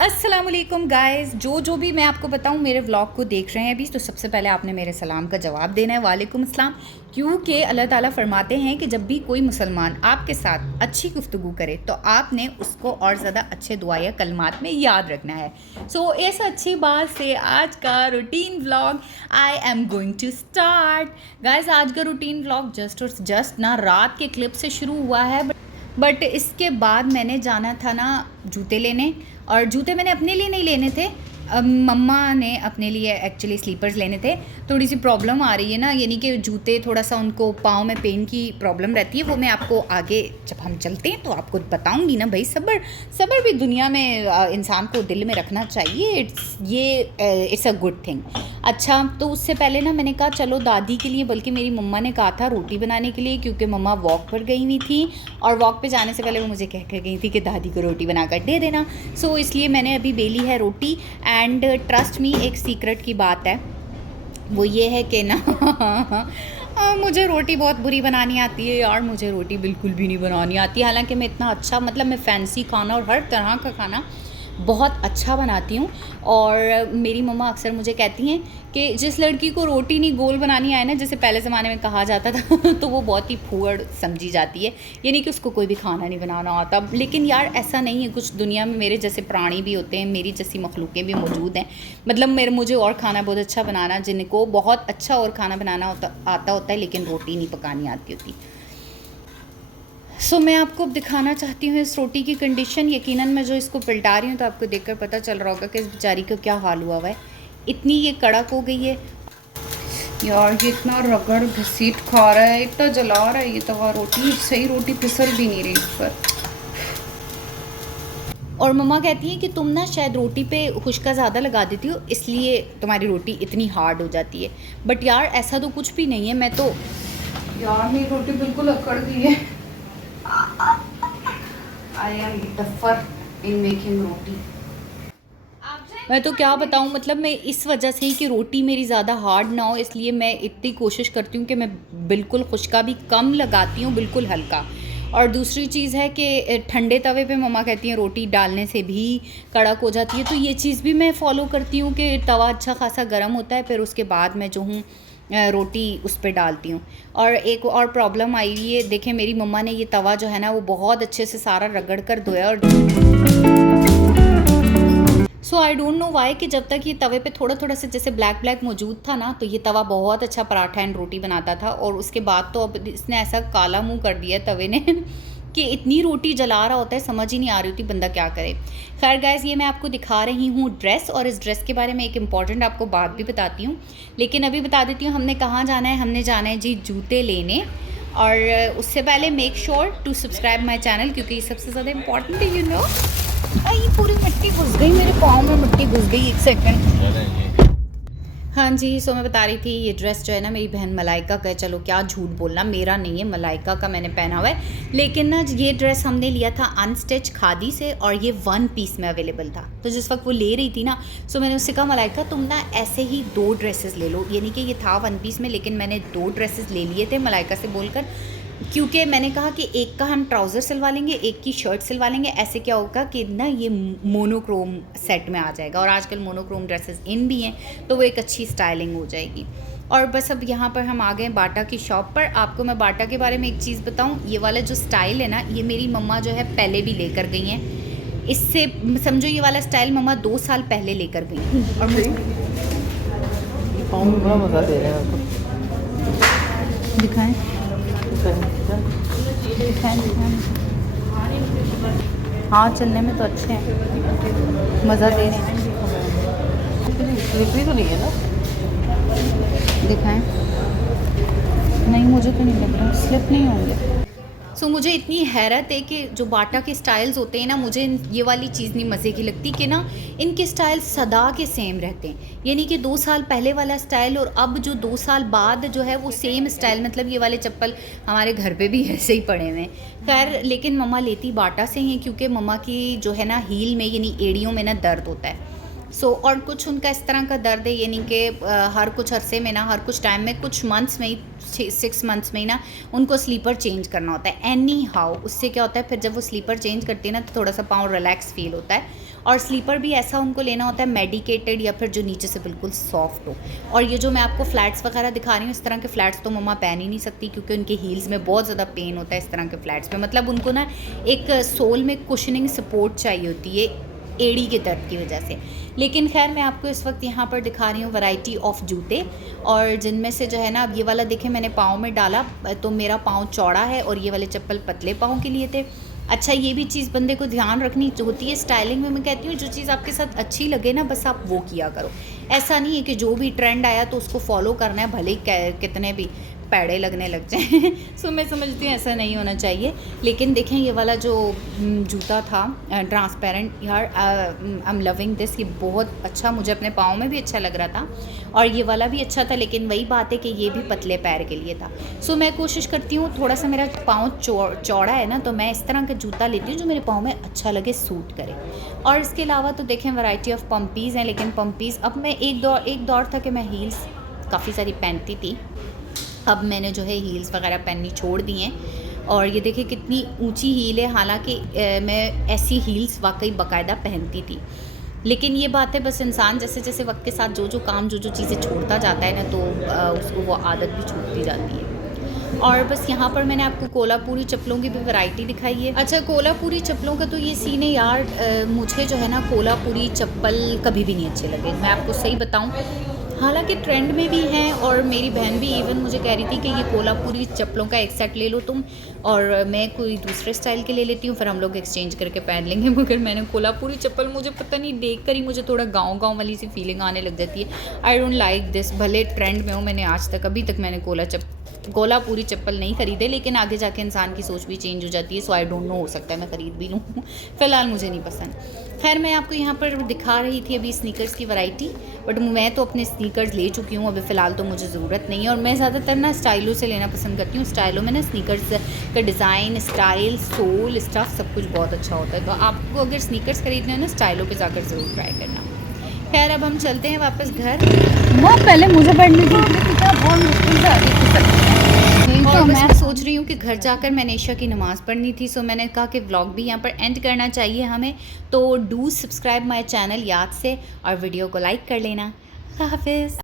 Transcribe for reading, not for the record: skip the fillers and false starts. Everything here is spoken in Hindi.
अस्सलामुअलैकुम गाइस, जो भी मैं आपको बताऊं मेरे व्लॉग को देख रहे हैं अभी, तो सबसे पहले आपने मेरे सलाम का जवाब देना है, वालेकुम अस्सलाम। क्योंकि अल्लाह ताला फरमाते हैं कि जब भी कोई मुसलमान आपके साथ अच्छी गुफ्तगू करे तो आपने उसको और ज़्यादा अच्छे दुआ या कलमात में याद रखना है। सो इस अच्छी बात से आज का routine vlog I am going to start. Guys, आज का रूटीन व्लॉग जस्ट ना रात के क्लिप से शुरू हुआ है, बट इसके बाद मैंने जाना था ना जूते लेने, और जूते मैंने अपने लिए नहीं लेने थे, मम्मा ने अपने लिए एक्चुअली स्लीपर्स लेने थे। थोड़ी सी प्रॉब्लम आ रही है ना, यानी कि जूते थोड़ा सा उनको पाँव में पेन की प्रॉब्लम रहती है। वो मैं आपको आगे जब हम चलते हैं तो आपको बताऊंगी ना भाई। सब्र भी दुनिया में इंसान को दिल में रखना चाहिए। It's a good thing. अच्छा, तो उससे पहले ना मैंने कहा चलो दादी के लिए, बल्कि मेरी मम्मा ने कहा था रोटी बनाने के लिए, क्योंकि मम्मा वॉक पर गई हुई थी और वॉक पे जाने से पहले वो मुझे कह कर गई थी कि दादी को रोटी बना कर दे देना। सो इसलिए मैंने अभी बेली है रोटी। एंड ट्रस्ट मी, एक सीक्रेट की बात है, वो ये है कि ना मुझे रोटी बहुत बुरी बनानी आती है यार। मुझे रोटी बिल्कुल भी नहीं बनानी आती, हालांकि मैं इतना अच्छा, मतलब मैं फैंसी खाना और हर तरह का खाना बहुत अच्छा बनाती हूँ। और मेरी मम्मा अक्सर मुझे कहती हैं कि जिस लड़की को रोटी नहीं गोल बनानी आए ना, जैसे पहले ज़माने में कहा जाता था तो वो बहुत ही फूहड़ समझी जाती है, यानी कि उसको कोई भी खाना नहीं बनाना आता। लेकिन यार ऐसा नहीं है, कुछ दुनिया में मेरे जैसे प्राणी भी होते हैं, मेरी जैसी मखलूक़ें भी मौजूद हैं। मतलब मुझे और खाना बहुत अच्छा बनाना, जिनको बहुत अच्छा और खाना बनाना आता होता है, लेकिन रोटी नहीं पकानी आती होती। सो मैं आपको अब दिखाना चाहती हूँ इस रोटी की कंडीशन। यकीनन मैं जो इसको पलटा रही हूँ तो आपको देखकर पता चल रहा होगा कि इस बेचारी का क्या हाल हुआ हुआ है। इतनी ये कड़क हो गई है यार, ये इतना रगड़ घसीट खा रहा है, इतना जला रहा है ये तवा। रोटी सही, रोटी फिसल भी नहीं रही इस पर। और मम्मा कहती हैं कि तुम ना शायद रोटी पे खुश्का ज़्यादा लगा देती हो, इसलिए तुम्हारी रोटी इतनी हार्ड हो जाती है। बट यार ऐसा तो कुछ भी नहीं है। मैं तो यार मेरी रोटी बिल्कुल अकड़ गई है। I am tougher in making roti. मैं तो क्या बताऊँ, मतलब मैं इस वजह से ही कि रोटी मेरी ज़्यादा हार्ड ना हो, इसलिए मैं इतनी कोशिश करती हूँ कि मैं बिल्कुल खुश्का भी कम लगाती हूँ, बिल्कुल हल्का। और दूसरी चीज़ है कि ठंडे तवे पे मम्मा कहती हैं रोटी डालने से भी कड़क हो जाती है, तो ये चीज़ भी मैं फ़ॉलो करती हूँ कि तवा अच्छा खासा गर्म होता है, फिर उसके बाद मैं जो हूँ रोटी उस पर डालती हूँ। और एक और प्रॉब्लम आई हुई है, देखें मेरी मम्मा ने ये तवा जो है ना वो बहुत अच्छे से सारा रगड़ कर धोया। और सो आई डोंट नो वाई कि जब तक ये तवे पे थोड़ा थोड़ा सा जैसे ब्लैक मौजूद था ना, तो ये तवा बहुत अच्छा पराठा एंड रोटी बनाता था। और उसके बाद तो अब इसने ऐसा काला मुंह कर दिया तवे ने कि इतनी रोटी जला रहा होता है, समझ ही नहीं आ रही होती बंदा क्या करे। खैर गाइस, ये मैं आपको दिखा रही हूँ ड्रेस, और इस ड्रेस के बारे में एक इम्पॉर्टेंट आपको बात भी बताती हूँ। लेकिन अभी बता देती हूँ हमने कहाँ जाना है। हमने जाना है जी जूते लेने। और उससे पहले make sure to subscribe my channel, क्योंकि ये सबसे ज़्यादा इम्पॉर्टेंट है, यू नो। आई पूरी मिट्टी घुस गई मेरे पाँव में, मिट्टी घुस गई, एक सेकंड। हाँ जी, सो मैं बता रही थी ये ड्रेस जो है ना मेरी बहन मलाइका का है। चलो क्या झूठ बोलना, मेरा नहीं है, मलाइका का मैंने पहना हुआ है। लेकिन ना ये ड्रेस हमने लिया था अनस्टिच खादी से, और ये 1 पीस में अवेलेबल था। तो जिस वक्त वो ले रही थी ना, सो मैंने उससे कहा मलाइका तुम ना ऐसे ही 2 ड्रेसेस ले लो, यानी कि ये था 1 पीस में, लेकिन मैंने 2 ड्रेसेस ले लिए थे मलाइका से बोलकर। क्योंकि मैंने कहा कि एक का हम ट्राउज़र सिलवा लेंगे, एक की शर्ट सिलवा लेंगे, ऐसे क्या होगा कि ना ये मोनोक्रोम सेट में आ जाएगा। और आजकल मोनोक्रोम ड्रेसेस इन भी हैं, तो वो एक अच्छी स्टाइलिंग हो जाएगी। और बस अब यहाँ पर हम आ गए बाटा की शॉप पर। आपको मैं बाटा के बारे में एक चीज़ बताऊँ, ये वाला जो स्टाइल है ना, ये मेरी मम्मा जो है पहले भी लेकर गई हैं। इससे समझो ये वाला स्टाइल मम्मा 2 साल पहले लेकर गई। और मुझे बड़ा मज़ा दे रहे हैं आपको। दिखाएं हाँ, चलने में तो अच्छे हैं, मज़ा दे रहे हैं। स्लिपरी तो नहीं है ना? दिखाएं। नहीं, मुझे तो नहीं लग रहा स्लिप नहीं होंगे। सो मुझे इतनी हैरत है कि जो बाटा के स्टाइल्स होते हैं ना, मुझे ये वाली चीज़ नहीं मज़े की लगती कि ना इनके स्टाइल सदा के सेम रहते हैं। यानी कि 2 साल पहले वाला स्टाइल और अब जो 2 साल बाद जो है वो सेम स्टाइल। मतलब ये वाले चप्पल हमारे घर पे भी ऐसे ही पड़े हुए हैं। खैर, लेकिन मम्मा लेती बाटा से ही, क्योंकि मम्मा की जो है ना हील में यानी एड़ियों में ना दर्द होता है। और कुछ उनका इस तरह का दर्द है, यानी कि हर कुछ अरसे में ना, हर कुछ टाइम में, कुछ मंथ्स में ही, 6 मंथ्स में ही ना उनको स्लीपर चेंज करना होता है। एनी हाउ उससे क्या होता है, फिर जब वो स्लीपर चेंज करती है ना तो थोड़ा सा पाँव रिलैक्स फील होता है। और स्लीपर भी ऐसा उनको लेना होता है मेडिकेटेड या फिर जो नीचे से बिल्कुल सॉफ्ट हो। और ये जो मैं आपको फ्लैट्स वगैरह दिखा रही हूँ, इस तरह के फ्लैट्स तो मम्मा पहन ही नहीं सकती क्योंकि उनके हील्स में बहुत ज़्यादा पेन होता है इस तरह के फ्लैट्स में। मतलब उनको ना एक सोल में कुशनिंग सपोर्ट चाहिए होती है एड़ी के दर्द की वजह से। लेकिन खैर मैं आपको इस वक्त यहाँ पर दिखा रही हूँ वैरायटी ऑफ जूते, और जिनमें से जो है ना, अब ये वाला देखें मैंने पाँव में डाला तो मेरा पाँव चौड़ा है और ये वाले चप्पल पतले पाँव के लिए थे। अच्छा, ये भी चीज़ बंदे को ध्यान रखनी होती है स्टाइलिंग में। मैं कहती हूँ जो चीज़ आपके साथ अच्छी लगे ना, बस आप वो किया करो। ऐसा नहीं है कि जो भी ट्रेंड आया तो उसको फॉलो करना है, भले ही कितने भी पैड़े लगने लग जाए। सो मैं समझती हूँ ऐसा नहीं होना चाहिए। लेकिन देखें ये वाला जो जूता था ट्रांसपेरेंट, यार आई एम लविंग दिस। ये बहुत अच्छा, मुझे अपने पाँव में भी अच्छा लग रहा था और ये वाला भी अच्छा था, लेकिन वही बात है कि ये भी पतले पैर के लिए था। सो मैं कोशिश करती हूँ, थोड़ा सा मेरा पाँव चौड़ा है ना, तो मैं इस तरह का जूता लेती हूँ जो मेरे पाँव में अच्छा लगे, सूट करे। और इसके अलावा तो देखें वैरायटी ऑफ पम्पीज़ हैं, लेकिन पम्पीज़ अब मैं एक दौर था कि मैं हील्स काफ़ी सारी पहनती थी। अब मैंने जो है हील्स वगैरह पहननी छोड़ दी हैं। और ये देखिए कितनी ऊंची हील है, हालांकि मैं ऐसी हील्स वाकई बाकायदा पहनती थी। लेकिन ये बात है, बस इंसान जैसे जैसे वक्त के साथ जो काम जो चीज़ें छोड़ता जाता है ना, तो उसको वो आदत भी छूटती जाती है। और बस यहाँ पर मैंने आपको कोल्हापुरी चप्पलों की भी वैरायटी दिखाई है। अच्छा, कोल्हापुरी चप्पलों का तो ये सीन है यार, मुझे जो है ना कोल्हापुरी चप्पल कभी भी नहीं अच्छे लगे, मैं आपको सही बताऊँ। हालांकि ट्रेंड में भी हैं, और मेरी बहन भी इवन मुझे कह रही थी कि ये कोल्हापुरी चप्पलों का एक सेट ले लो तुम, और मैं कोई दूसरे स्टाइल के ले लेती हूँ, फिर हम लोग एक्सचेंज करके पहन लेंगे। मगर मैंने कोल्हापुरी चप्पल, मुझे पता नहीं, देख कर ही मुझे थोड़ा गाँव वाली सी फीलिंग आने लग जाती है। I don't like this. भले ट्रेंड में हो, मैंने आज तक अभी तक मैंने कोल्हापुरी चप्पल नहीं खरीदे, लेकिन आगे जाके इंसान की सोच भी चेंज हो जाती है। सो आई डोंट नो, हो सकता है मैं ख़रीद भी लूँ। फ़िलहाल मुझे नहीं पसंद। खैर मैं आपको यहाँ पर दिखा रही थी अभी स्नीकर्स की वैरायटी, बट मैं तो अपने स्नीकर्स ले चुकी हूँ अभी फ़िलहाल, तो मुझे ज़रूरत नहीं है। और मैं ज़्यादातर ना स्टाइलों से लेना पसंद करती हूँ। स्टाइलों में ना स्नीकर्स का डिज़ाइन, स्टाइल, सोल, स्टफ़ सब कुछ बहुत अच्छा होता है। तो आपको अगर स्नीकर्स खरीदने हैं ना, स्टाइलों पर जाकर ज़रूर ट्राई करना। खैर अब हम चलते हैं वापस घर। बहुत पहले मुझे पढ़ने की बहुत मुश्किल से और बस मैं सोच रही हूँ कि घर जाकर मैंने ईशा की नमाज़ पढ़नी थी। सो मैंने कहा कि व्लॉग भी यहाँ पर एंड करना चाहिए हमें, तो डू सब्सक्राइब माय चैनल याद से, और वीडियो को लाइक कर लेना। हाफिज़।